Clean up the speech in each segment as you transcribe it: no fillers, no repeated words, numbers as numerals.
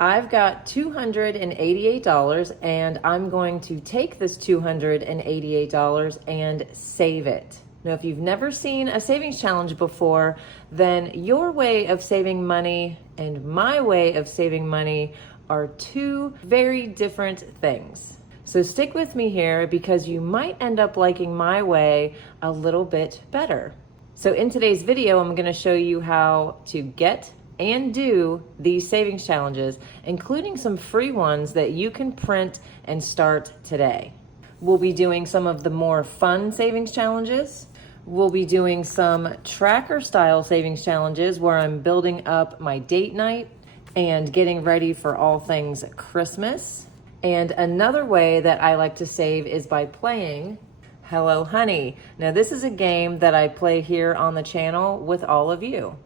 I've got $288 and I'm going to take this $288 and save it. Now, if you've never seen a savings challenge before, then your way of saving money and my way of saving money are two very different things. So stick with me here because you might end up liking my way a little bit better. So in today's video, I'm going to show you how to get and do these savings challenges, including some free ones that you can print and start today. We'll be doing some of the more fun savings challenges. We'll be doing some tracker style savings challenges where I'm building up my date night and getting ready for all things Christmas. And another way that I like to save is by playing Hello Honey. Now this is a game that I play here on the channel with all of you.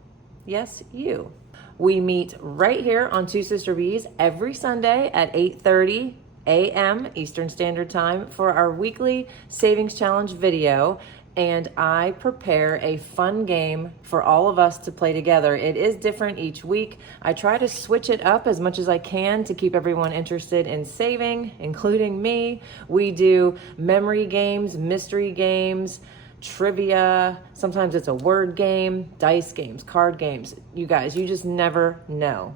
Yes, you. We meet right here on Two Sister Bees every Sunday at 8:30 a.m. Eastern Standard Time for our weekly savings challenge video. And I prepare a fun game for all of us to play together. It is different each week. I try to switch it up as much as I can to keep everyone interested in saving, including me. We do memory games, mystery games, trivia. Sometimes it's a word game, dice games, card games. You guys, you just never know.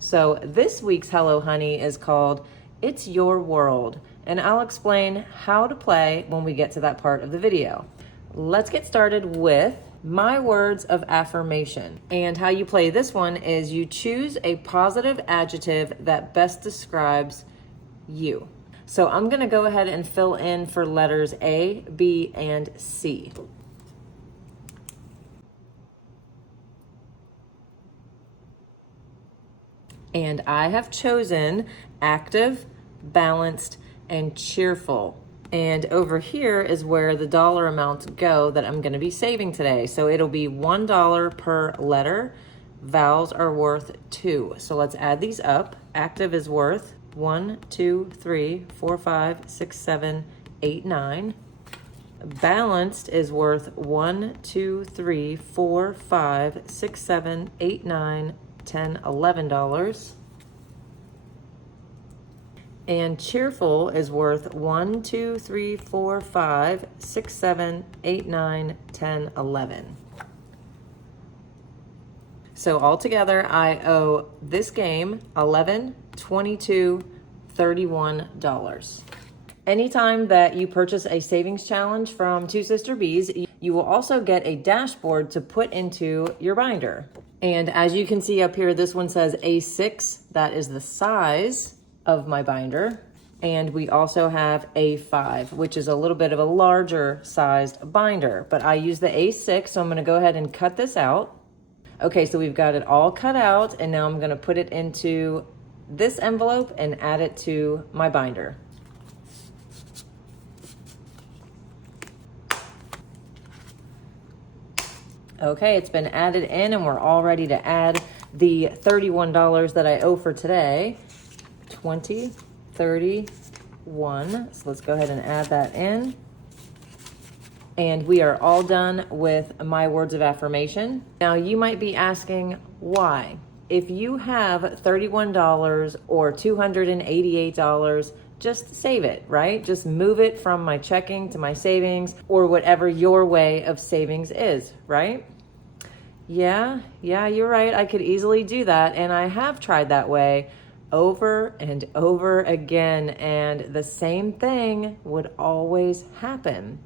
So this week's Hello Honey is called It's Your World, and I'll explain how to play when we get to that part of the video. Let's get started with my words of affirmation. And how you play this one is you choose a positive adjective that best describes you. So I'm going to go ahead and fill in for letters A, B, and C. And I have chosen active, balanced, and cheerful. And over here is where the dollar amounts go that I'm going to be saving today. So it'll be $1 per letter. Vowels are worth 2. So let's add these up. Active is worth 1, 2, 3, 4, 5, 6, 7, 8, 9. Balanced is worth 1, 2, 3, 4, 5, 6, 7, 8, 9, 10, $11. And cheerful is worth 1, 2, 3, 4, 5, 6, 7, 8, 9, 10, 11. So altogether, I owe this game $11, $22, $31. Anytime that you purchase a savings challenge from Two Sister Bees, you will also get a dashboard to put into your binder. And as you can see up here, this one says A6. That is the size of my binder. And we also have A5, which is a little bit of a larger sized binder, but I use the A6, so I'm gonna go ahead and cut this out. Okay, so we've got it all cut out, and now I'm gonna put it into this envelope and add it to my binder. Okay, it's been added in, and we're all ready to add the $31 that I owe for today. 20, 31. So let's go ahead and add that in. And we are all done with my words of affirmation. Now you might be asking why. If you have $31 or $288, just save it, right? Just move it from my checking to my savings or whatever your way of savings is, right? Yeah, you're right. I could easily do that. And I have tried that way over and over again, and the same thing would always happen.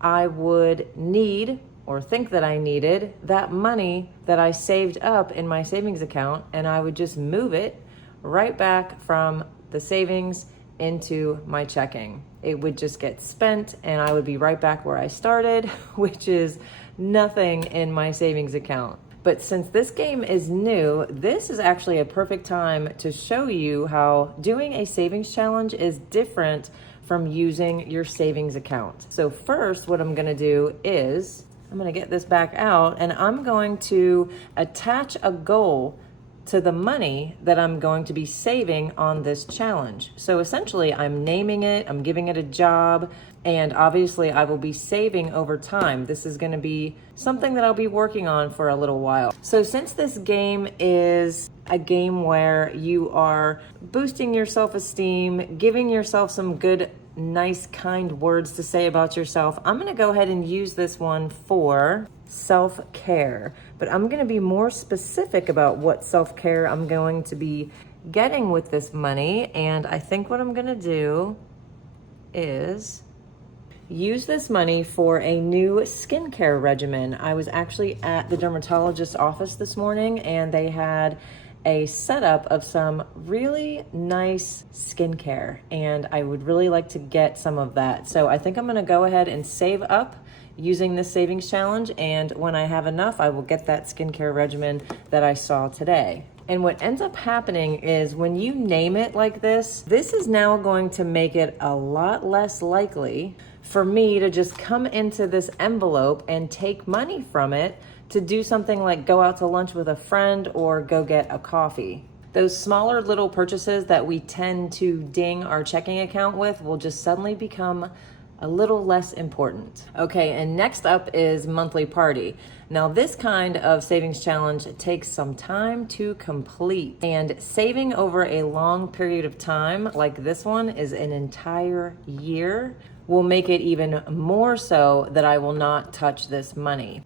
I would need or think that I needed that money that I saved up in my savings account, and I would just move it right back from the savings into my checking. It would just get spent and I would be right back where I started, which is nothing in my savings account. But since this game is new, this is actually a perfect time to show you how doing a savings challenge is different from using your savings account. So first, what I'm gonna do is, I'm gonna get this back out and I'm going to attach a goal to the money that I'm going to be saving on this challenge. So essentially, I'm naming it, I'm giving it a job, And obviously I will be saving over time. This is gonna be something that I'll be working on for a little while. So since this game is a game where you are boosting your self-esteem, giving yourself some good, nice, kind words to say about yourself, I'm gonna go ahead and use this one for self-care. But I'm gonna be more specific about what self-care I'm going to be getting with this money. And I think what I'm gonna do is use this money for a new skincare regimen. I was actually at the dermatologist's office this morning and they had a setup of some really nice skincare and I would really like to get some of that. So I think I'm gonna go ahead and save up using this savings challenge, and when I have enough, I will get that skincare regimen that I saw today. And what ends up happening is when you name it like this is now going to make it a lot less likely for me to just come into this envelope and take money from it to do something like go out to lunch with a friend or go get a coffee. Those smaller little purchases that we tend to ding our checking account with will just suddenly become a little less important. Okay, and next up is monthly party. Now this kind of savings challenge takes some time to complete, and saving over a long period of time like this one is an entire year will make it even more so that I will not touch this money.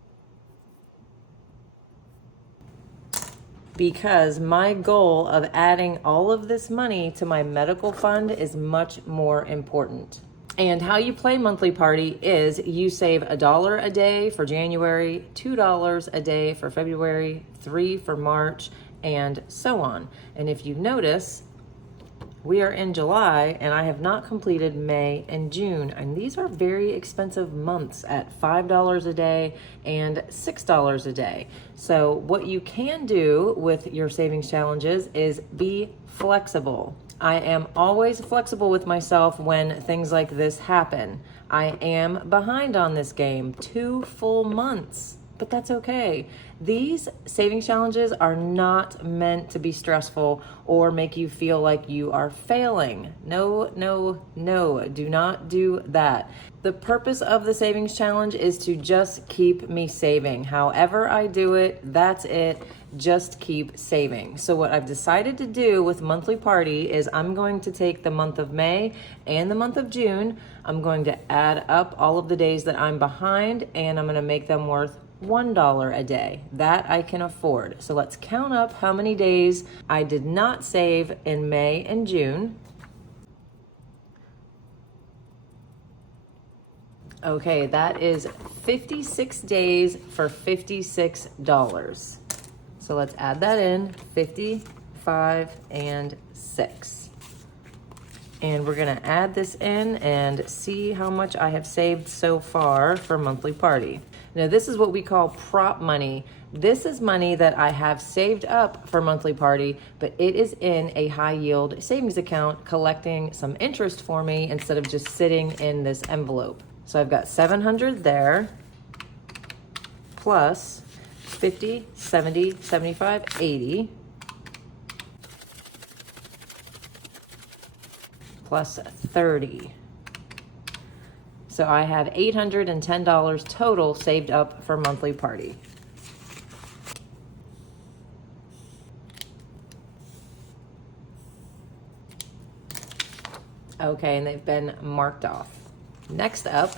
Because my goal of adding all of this money to my medical fund is much more important. And how you play monthly party is you save $1 a day for January, $2 a day for February, $3 for March, and so on. And if you notice, we are in July and I have not completed May and June. And these are very expensive months at $5 a day and $6 a day. So what you can do with your savings challenges is be flexible. I am always flexible with myself when things like this happen. I am behind on this game 2 full months, but that's okay. These savings challenges are not meant to be stressful or make you feel like you are failing. No, no, no, do not do that. The purpose of the savings challenge is to just keep me saving. However I do it, that's it. Just keep saving. So what I've decided to do with monthly party is I'm going to take the month of May and the month of June. I'm going to add up all of the days that I'm behind and I'm going to make them worth $1 a day. That I can afford. So let's count up how many days I did not save in May and June. Okay, that is 56 days for $56. So let's add that in, 55 and 6. And we're gonna add this in and see how much I have saved so far for monthly party. Now this is what we call prop money. This is money that I have saved up for monthly party, but it is in a high yield savings account collecting some interest for me instead of just sitting in this envelope. So I've got 700 there, plus 50, 70, 75, 80, plus 30. So I have $810 total saved up for monthly party. Okay, and they've been marked off. Next up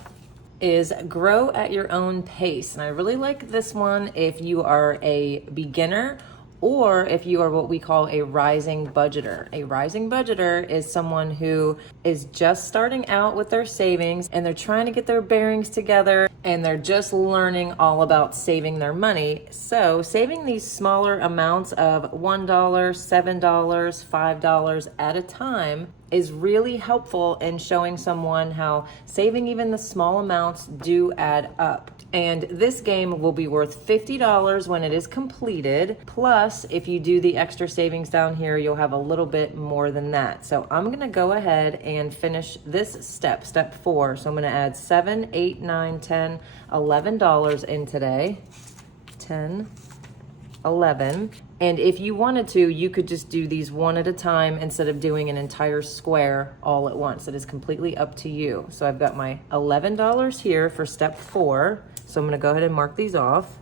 is grow at your own pace. And I really like this one if you are a beginner or if you are what we call a rising budgeter. A rising budgeter is someone who is just starting out with their savings and they're trying to get their bearings together and they're just learning all about saving their money. So saving these smaller amounts of $1, $7, $5 at a time is really helpful in showing someone how saving even the small amounts do add up. And this game will be worth $50 when it is completed. Plus, if you do the extra savings down here, you'll have a little bit more than that. So I'm gonna go ahead and finish this step, step 4. So I'm gonna add $7, $8, $9, $10, $11 in today. 10, 11. And if you wanted to, you could just do these one at a time instead of doing an entire square all at once. It is completely up to you. So I've got my $11 here for step 4. So I'm gonna go ahead and mark these off.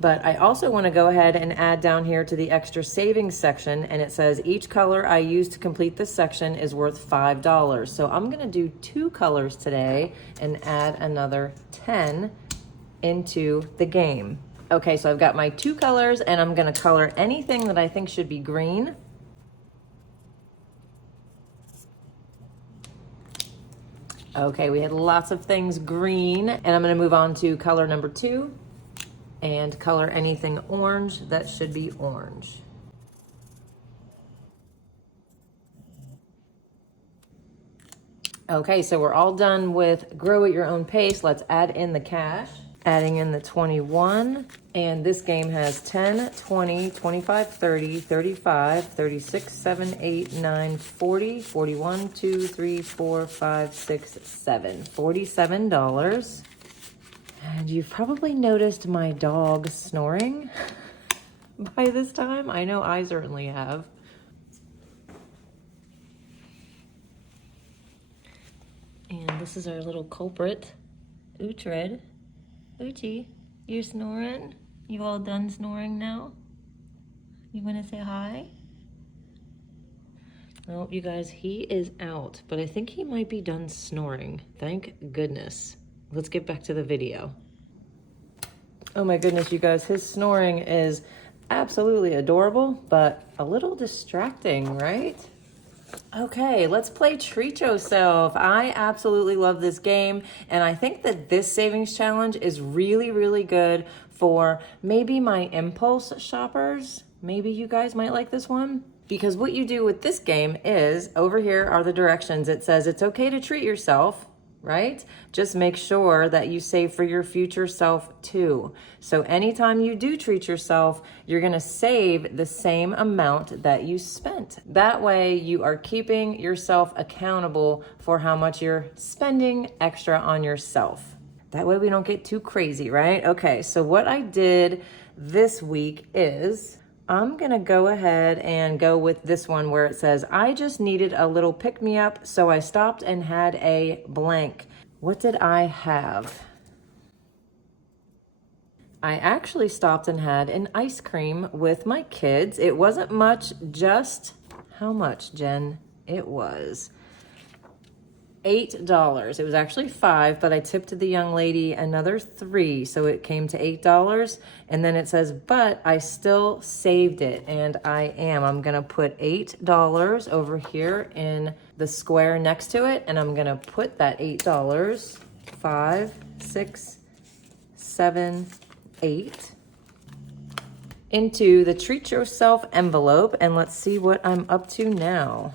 But I also want to go ahead and add down here to the extra savings section, and it says each color I use to complete this section is worth $5. So I'm going to do 2 colors today and add another 10 into the game. Okay, so I've got my 2 colors, and I'm going to color anything that I think should be green. Okay, we had lots of things green, and I'm going to move on to color number 2. And color anything orange that should be orange. Okay, so we're all done with grow at your own pace. Let's add in the cash. Adding in the 21, and this game has 10, 20, 25, 30, 35, 36, 7, 8, 9, 40, 41, 2, 3, 4, 5, 6, 7. $47. And you've probably noticed my dog snoring by this time. I know I certainly have. And this is our little culprit, Uhtred. Uchi, you're snoring? You all done snoring now? You want to say hi? Oh, you guys, he is out, but I think he might be done snoring. Thank goodness. Let's get back to the video. Oh my goodness, you guys, his snoring is absolutely adorable, but a little distracting, right? Okay, let's play Tacho Self. I absolutely love this game, and I think that this savings challenge is really, really good for maybe my impulse shoppers. Maybe you guys might like this one. Because what you do with this game is, over here are the directions. It says it's okay to treat yourself, right? Just make sure that you save for your future self too. So anytime you do treat yourself, you're gonna save the same amount that you spent. That way you are keeping yourself accountable for how much you're spending extra on yourself. That way we don't get too crazy, right? Okay, so what I did this week is, I'm gonna go ahead and go with this one where it says, I just needed a little pick-me-up, so I stopped and had a blank. What did I have? I actually stopped and had an ice cream with my kids. It wasn't much, just how much, Jen? It was $8. It was actually $5, but I tipped the young lady another $3, so it came to $8. And then it says, but I still saved it, and I'm gonna put $8 over here in the square next to it, and I'm gonna put that $8, 5, 6, 7, 8, into the Treat Yourself envelope, and let's see what I'm up to now.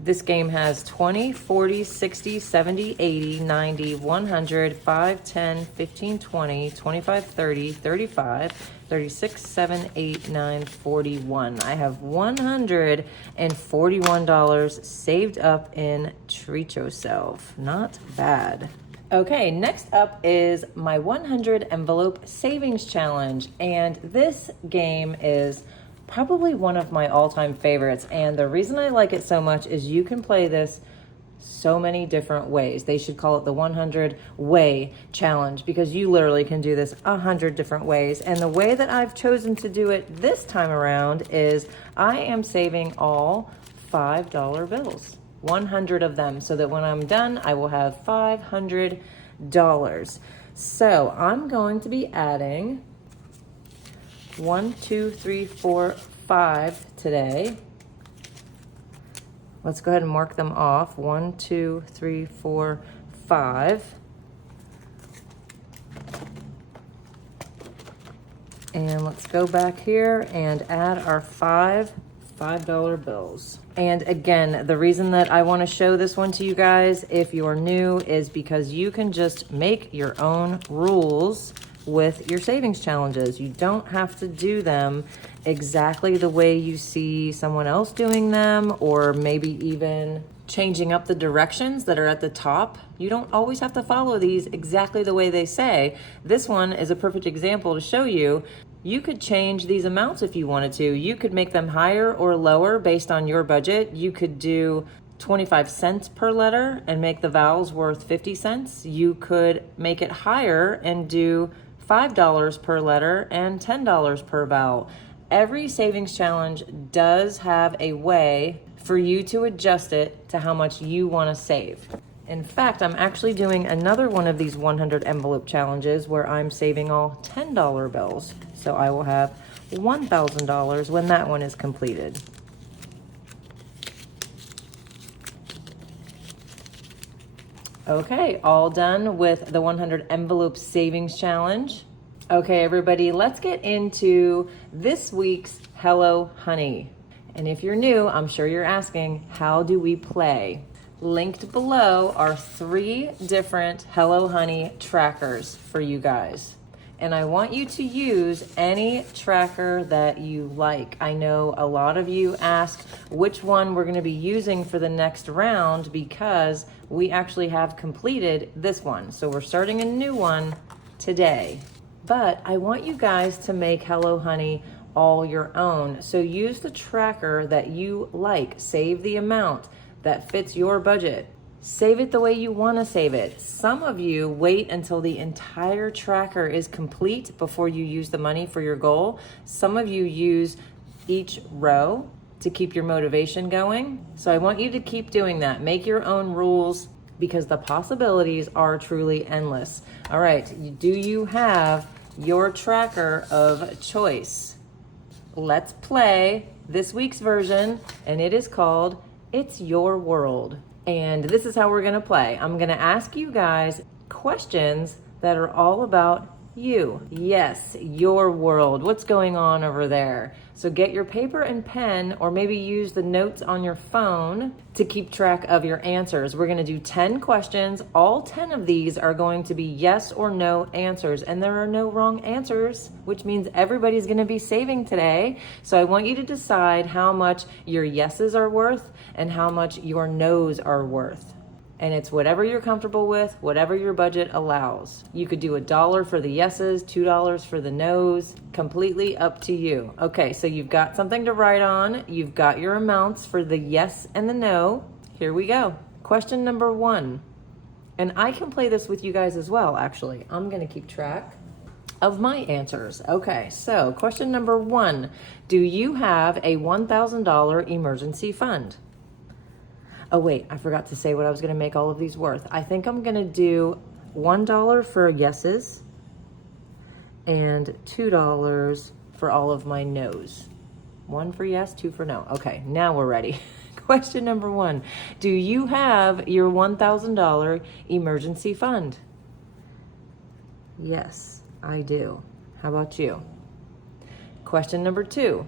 This game has 20, 40, 60, 70, 80, 90, 100, 5, 10, 15, 20, 25, 30, 35, 36, 7, 8, 9, 41. I have $141 saved up in Treat Yourself. Not bad. Okay, next up is my 100 envelope savings challenge. And this game is probably one of my all-time favorites, and the reason I like it so much is you can play this so many different ways. They should call it the 100 way challenge, because you literally can do this 100 different ways. And the way that I've chosen to do it this time around is I am saving all $5 bills, 100 of them, so that when I'm done I will have $500. So I'm going to be adding 1, 2, 3, 4, 5 today. Let's go ahead and mark them off. 1, 2, 3, 4, 5. And let's go back here and add our $5 bills. And again, the reason that I want to show this one to you guys, if you're new, is because you can just make your own rules with your savings challenges. You don't have to do them exactly the way you see someone else doing them, or maybe even changing up the directions that are at the top. You don't always have to follow these exactly the way they say. This one is a perfect example to show you. You could change these amounts if you wanted to. You could make them higher or lower based on your budget. You could do 25 cents per letter and make the vowels worth 50 cents. You could make it higher and do $5 per letter and $10 per vowel. Every savings challenge does have a way for you to adjust it to how much you want to save. In fact, I'm actually doing another one of these 100 envelope challenges where I'm saving all $10 bills. So I will have $1,000 when that one is completed. Okay, all done with the 100 envelope savings challenge. Okay, everybody, let's get into this week's Hello Honey. And if you're new, I'm sure you're asking, how do we play? Linked below are 3 different Hello Honey trackers for you guys. And I want you to use any tracker that you like. I know a lot of you ask which one we're going to be using for the next round because we actually have completed this one. So we're starting a new one today. But I want you guys to make Hello Honey all your own. So use the tracker that you like. Save the amount that fits your budget. Save it the way you want to save it. Some of you wait until the entire tracker is complete before you use the money for your goal. Some of you use each row to keep your motivation going. So I want you to keep doing that. Make your own rules because the possibilities are truly endless. All right, do you have your tracker of choice? Let's play this week's version, and it is called It's Your World. And this is how we're gonna play. I'm gonna ask you guys questions that are all about you. Yes, your world. What's going on over there? So get your paper and pen, or maybe use the notes on your phone to keep track of your answers. We're gonna do 10 questions. All 10 of these are going to be yes or no answers, and there are no wrong answers, which means everybody's gonna be saving today. So I want you to decide how much your yeses are worth and how much your nos are worth. And it's whatever you're comfortable with, whatever your budget allows. You could do $1 for the yeses, $2 for the nos, completely up to you. Okay, so you've got something to write on. You've got your amounts for the yes and the no. Here we go. Question number 1. And I can play this with you guys as well, actually. I'm gonna keep track of my answers. Okay, so question number 1. Do you have a $1,000 emergency fund? Oh wait, I forgot to say what I was gonna make all of these worth. I think I'm gonna do $1 for yeses and $2 for all of my no's. 1 for yes, 2 for no. Okay, now we're ready. Question number 1. Do you have your $1,000 emergency fund? Yes, I do. How about you? Question number 2.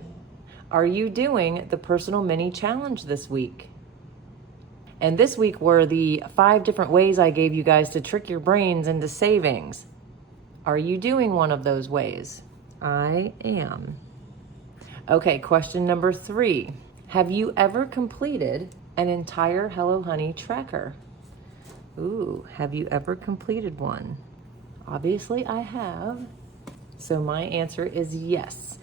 Are you doing the personal mini challenge this week? And this week were the 5 different ways I gave you guys to trick your brains into savings. Are you doing one of those ways? I am. Okay, question number 3. Have you ever completed an entire Hello Honey tracker? Ooh, have you ever completed one? Obviously I have. So my answer is yes.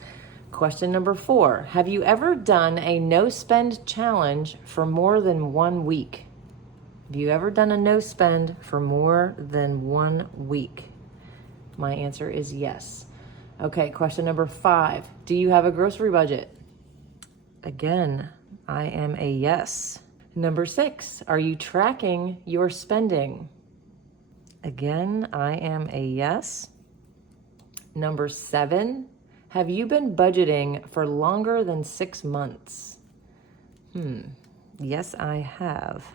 Question number 4, have you ever done a no spend challenge for more than 1 week? Have you ever done a no spend for more than 1 week? My answer is yes. Okay, question number 5, do you have a grocery budget? Again, I am a yes. Number 6, are you tracking your spending? Again, I am a yes. Number 7, have you been budgeting for longer than 6 months? Yes, I have.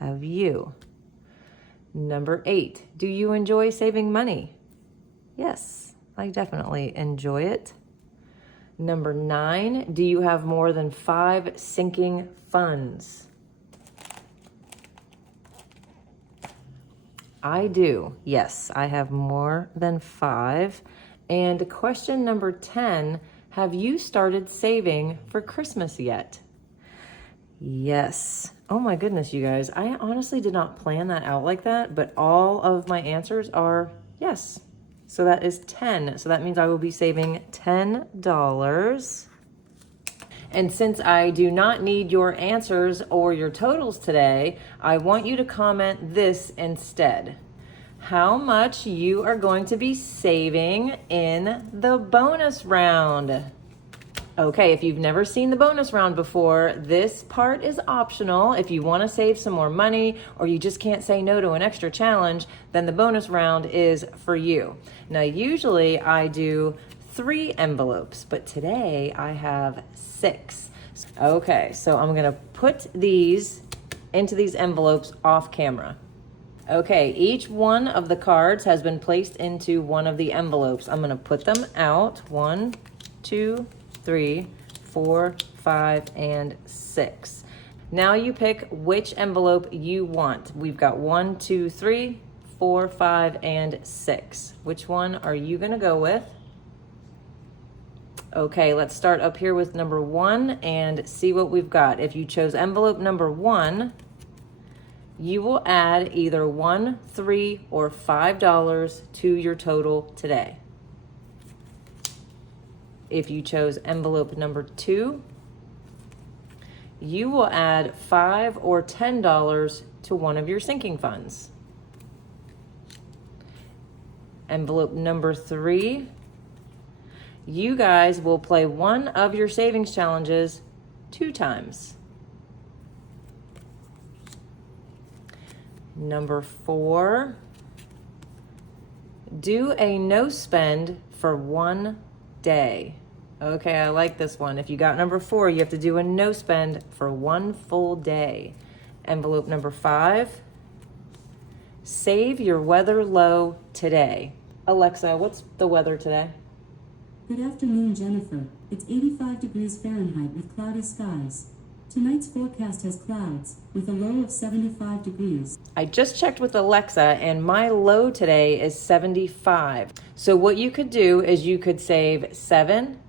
Have you? Number 8, do you enjoy saving money? Yes, I definitely enjoy it. Number 9, do you have more than 5 sinking funds? I do. Yes, I have more than 5. And question number 10, have you started saving for Christmas yet? Yes. Oh my goodness, you guys. I honestly did not plan that out like that, but all of my answers are yes. So that is 10. So that means I will be saving $10. And since I do not need your answers or your totals today, I want you to comment this instead. How much you are going to be saving in the bonus round. Okay, if you've never seen the bonus round before, this part is optional. If you want to save some more money or you just can't say no to an extra challenge, then the bonus round is for you. Now, usually I do 3 envelopes, but today I have 6. Okay, so I'm gonna put these into these envelopes off camera. Okay, each one of the cards has been placed into one of the envelopes. I'm gonna put them out. 1, 2, 3, 4, 5, and 6. Now you pick which envelope you want. We've got 1, 2, 3, 4, 5, and 6. Which one are you gonna go with? Okay, let's start up here with number 1 and see what we've got. If you chose envelope number 1, you will add either $1, $3, or $5 to your total today. If you chose envelope number 2, you will add $5 or $10 to one of your sinking funds. Envelope number 3, you guys will play one of your savings challenges 2 times. Number 4, do a no spend for 1 day. Okay, I like this one. If you got number 4, you have to do a no spend for 1 full day. Envelope number 5, save your weather low today. Alexa, what's the weather today? Good afternoon, Jennifer. It's 85 degrees Fahrenheit with cloudy skies. Tonight's forecast has clouds with a low of 75 degrees. I just checked with Alexa and my low today is 75. So what you could do is you could save 7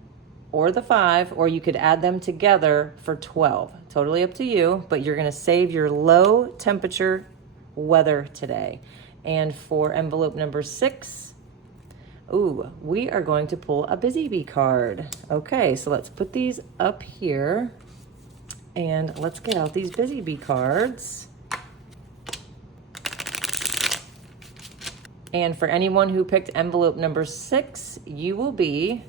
or the 5, or you could add them together for 12. Totally up to you, but you're gonna save your low temperature weather today. And for envelope number 6, we are going to pull a Busy Bee card. Okay, so let's put these up here and let's get out these Busy Bee cards. And for anyone who picked envelope number 6, you will be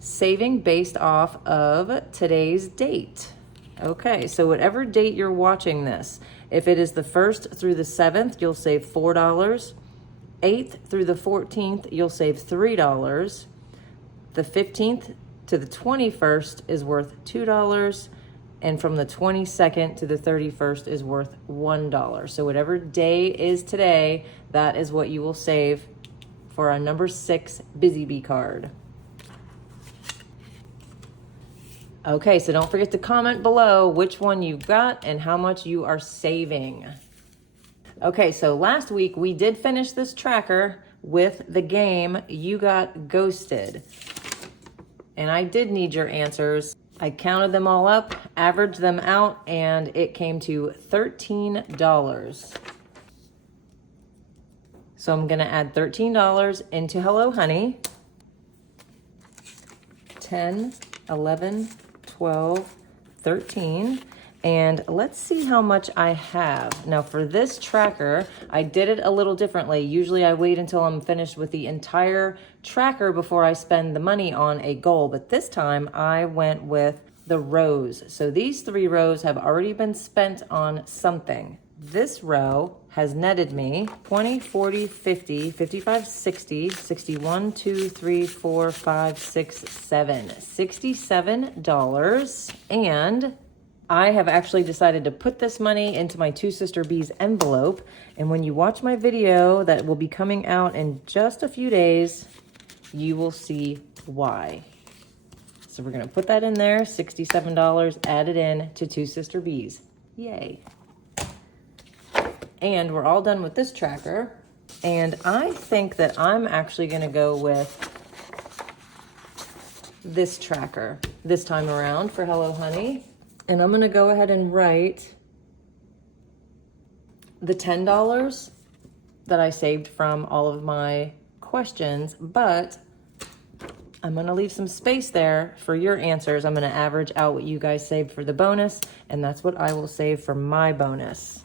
saving based off of today's date. Okay, so whatever date you're watching this, if it is the 1st through the 7th, you'll save $4. 8th through the 14th, you'll save $3. The 15th to the 21st is worth $2. And from the 22nd to the 31st is worth $1. So whatever day is today, that is what you will save for our number 6 Busy Bee card. Okay, so don't forget to comment below which one you got and how much you are saving. Okay, so last week we did finish this tracker with the game You Got Ghosted. And I did need your answers. I counted them all up, averaged them out, and it came to $13. So I'm gonna add $13 into Hello Honey. 10, 11, 12, 13. And let's see how much I have. Now for this tracker, I did it a little differently. Usually I wait until I'm finished with the entire tracker before I spend the money on a goal. But this time I went with the rows. So these 3 rows have already been spent on something. This row has netted me 20, 40, 50, 55, 60, 61, 2, 3, 4, 5, 6, 7. $67. And I have actually decided to put this money into my 2 Sister Bees envelope. And when you watch my video that will be coming out in just a few days, you will see why. So we're gonna put that in there, $67 added in to 2 Sister Bees. Yay. And we're all done with this tracker. And I think that I'm actually gonna go with this tracker this time around for Hello Honey. And I'm gonna go ahead and write the $10 that I saved from all of my questions, but I'm gonna leave some space there for your answers. I'm gonna average out what you guys saved for the bonus, and that's what I will save for my bonus.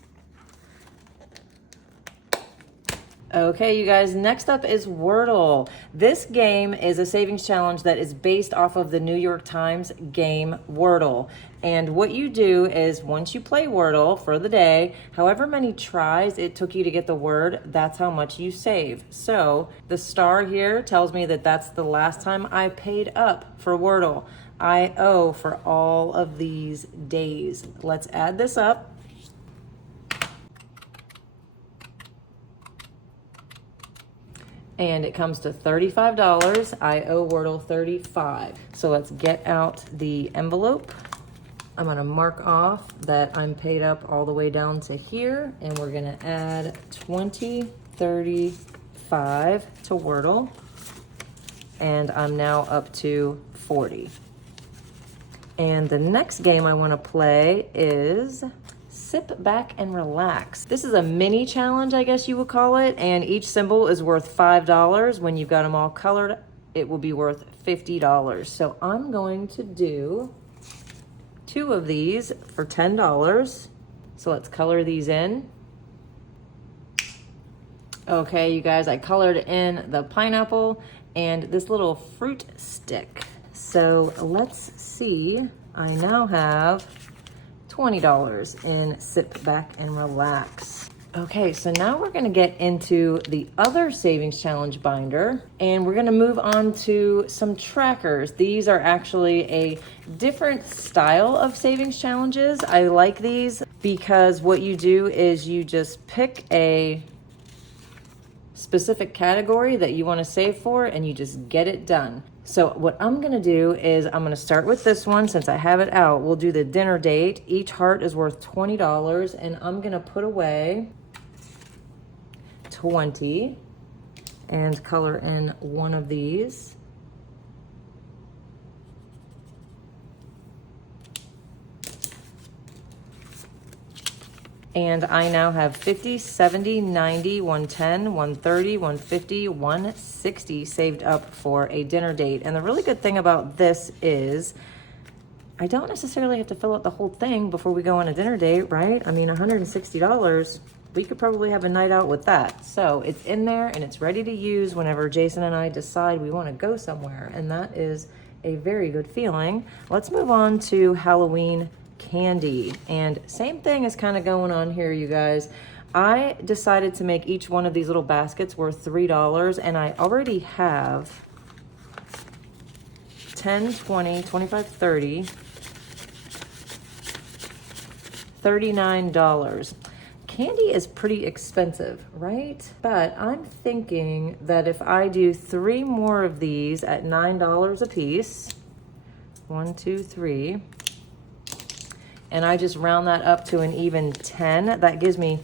Okay, you guys, next up is Wordle. This game is a savings challenge that is based off of the New York Times game Wordle. And what you do is once you play Wordle for the day, however many tries it took you to get the word, that's how much you save. So the star here tells me that that's the last time I paid up for Wordle. I owe for all of these days. Let's add this up. And it comes to $35. I owe Wordle $35. So let's get out the envelope. I'm gonna mark off that I'm paid up all the way down to here, and we're gonna add 20, 35 to Wordle. And I'm now up to 40. And the next game I wanna play is Sit Back and Relax. This is a mini challenge, I guess you would call it, and each symbol is worth $5. When you've got them all colored, it will be worth $50. So I'm going to do 2 of these for $10. So let's color these in. Okay, you guys, I colored in the pineapple and this little fruit stick. So let's see, I now have $20 in Sit Back and Relax. Okay, so now we're gonna get into the other savings challenge binder, and we're gonna move on to some trackers. These are actually a different style of savings challenges. I like these because what you do is you just pick a specific category that you wanna save for and you just get it done. So what I'm gonna do is I'm gonna start with this one since I have it out. We'll do the dinner date. Each heart is worth $20, and I'm gonna put away 20 and color in one of these. And I now have 50, 70, 90, 110, 130, 150, 160 saved up for a dinner date. And the really good thing about this is I don't necessarily have to fill out the whole thing before we go on a dinner date, right? I mean, $160, we could probably have a night out with that. So it's in there and it's ready to use whenever Jason and I decide we want to go somewhere. And that is a very good feeling. Let's move on to Halloween candy, and same thing is kind of going on here, you guys. I decided to make each one of these little baskets worth $3, and I already have 10, 20, 25, 30, $39. Candy is pretty expensive, right? But I'm thinking that if I do 3 more of these at $9 a piece, 1, 2, 3, and I just round that up to an even 10, that gives me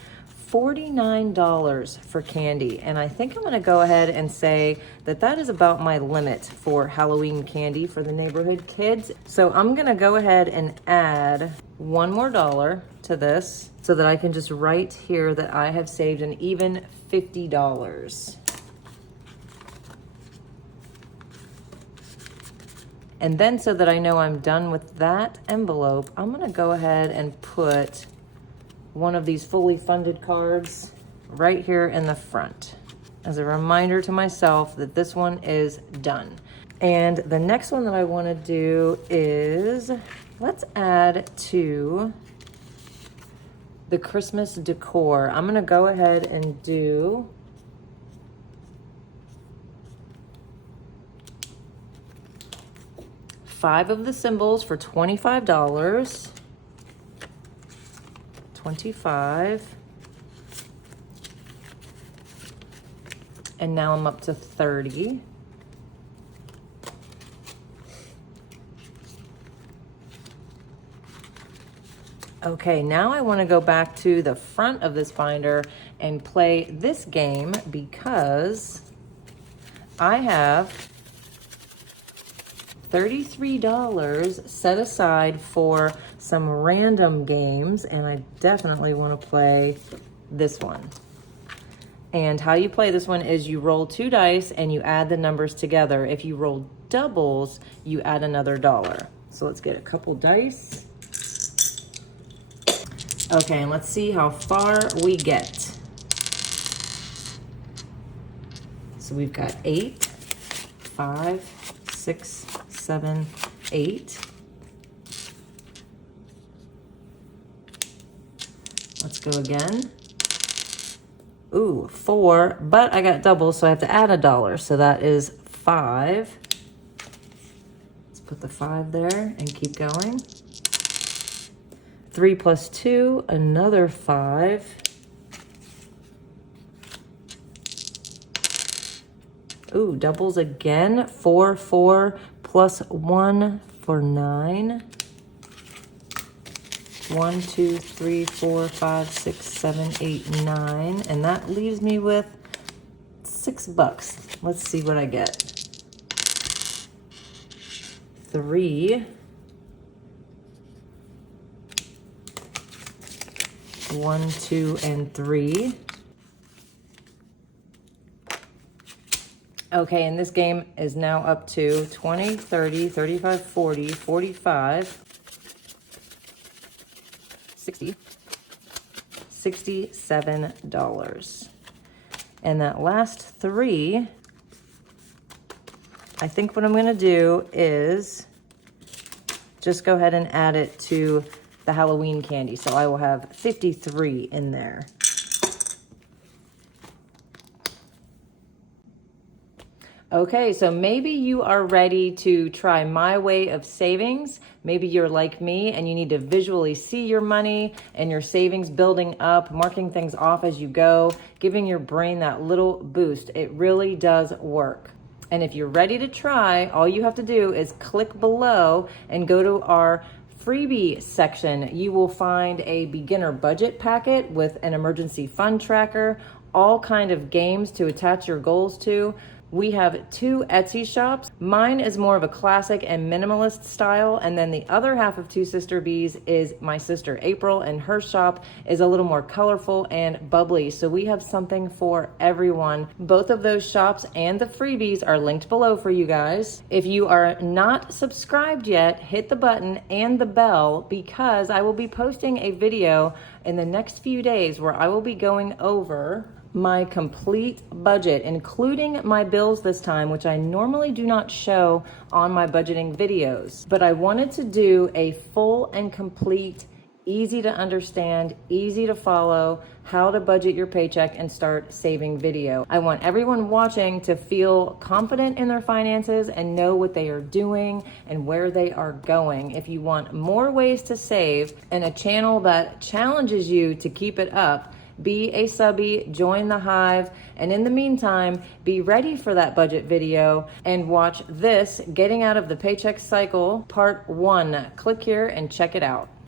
$49 for candy. And I think I'm gonna go ahead and say that that is about my limit for Halloween candy for the neighborhood kids. So I'm gonna go ahead and add $1 more to this so that I can just write here that I have saved an even $50. And then so that I know I'm done with that envelope, I'm gonna go ahead and put one of these fully funded cards right here in the front as a reminder to myself that this one is done. And the next one that I wanna do is, let's add to the Christmas decor. I'm gonna go ahead and do five of the symbols for $25. 25. And now I'm up to 30. Okay, now I want to go back to the front of this binder and play this game because I have $33 set aside for some random games, and I definitely want to play this one. And how you play this one is you roll 2 dice and you add the numbers together. If you roll doubles, you add another $1. So let's get a couple dice. Okay, and let's see how far we get. So we've got 8, 5, 6, 7, 8. Let's go again. Ooh, 4, but I got doubles, so I have to add $1. So that is 5. Let's put the 5 there and keep going. 3 plus 2, another 5. Ooh, doubles again. 4, 4 plus 1 for 9. 1, 2, 3, 4, 5, 6, 7, 8, 9. And that leaves me with $6. Let's see what I get. 3. 1, 2, and 3. Okay, and this game is now up to 20, 30, 35, 40, 45, 60, $67. And that last 3, I think what I'm gonna do is just go ahead and add it to the Halloween candy. So I will have 53 in there. Okay, so maybe you are ready to try my way of savings. Maybe you're like me and you need to visually see your money and your savings building up, marking things off as you go, giving your brain that little boost. It really does work. And if you're ready to try, all you have to do is click below and go to our freebie section. You will find a beginner budget packet with an emergency fund tracker, all kind of games to attach your goals to. We have 2 Etsy shops. Mine is more of a classic and minimalist style, and then the other half of Two Sister Bees is my sister April, and her shop is a little more colorful and bubbly. So we have something for everyone. Both of those shops and the freebies are linked below for you guys. If you are not subscribed yet, hit the button and the bell, because I will be posting a video in the next few days where I will be going over my complete budget, including my bills this time, which I normally do not show on my budgeting videos. But I wanted to do a full and complete, easy to understand, easy to follow, how to budget your paycheck and start saving video. I want everyone watching to feel confident in their finances and know what they are doing and where they are going. If you want more ways to save and a channel that challenges you to keep it up, be a subby, join the hive, and in the meantime, be ready for that budget video and watch this Getting Out of the Paycheck Cycle Part 1. Click here and check it out.